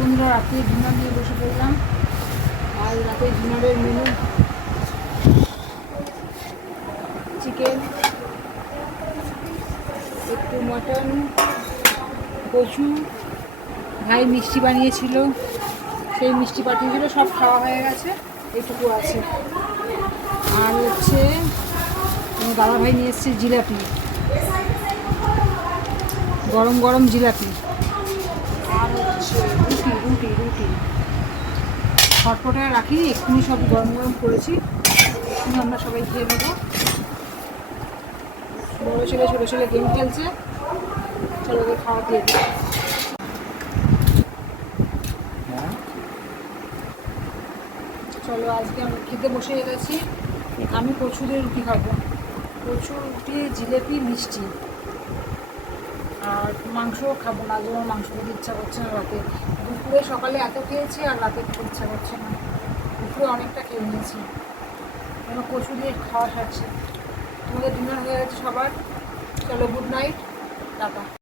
বন্ধুরা, রাত্রে ডিনার নিয়ে বসে পড়লাম। আজ রাতে ডিনারের মেনু চিকেন একটু মটন কচু, ভাই মিষ্টি বানিয়েছিল। সেই মিষ্টি পাঠিয়েছিল সব খাওয়া হয়ে গেছে, এইটুকু আছে। আর হচ্ছে দাদা ভাই নিয়ে এসছে জিলাপি। গরম গরম জিলাপি। আর হচ্ছে রুটি রুটি। রুটি রাখি, এক্ষুনি সব গরম গরম করেছি। এক্ষুনি আমরা সবাই খেয়ে নেব। বড় ছেলে, ছোটো ছেলে গেম খেলছে। চলো ওদের খাওয়া দিয়ে চলো, আজকে আমি খেতে বসে গেছি। আমি কচুদের রুটি খাব। প্রচুর রুটি, জিলেপি, মিষ্টি। আর মাংসও খাব না যে আমার মাংস খেতে ইচ্ছা করছে না রাতে। দুপুরে সকালে এত খেয়েছি আর রাতে খেতে ইচ্ছা করছে না। দুপুরে অনেকটা খেয়ে নিয়েছি। কেন কচু দিয়ে খাওয়া খাচ্ছে তোমাদের ডিনার হয়ে গেছে সবার। চলো গুড নাইট টাটা।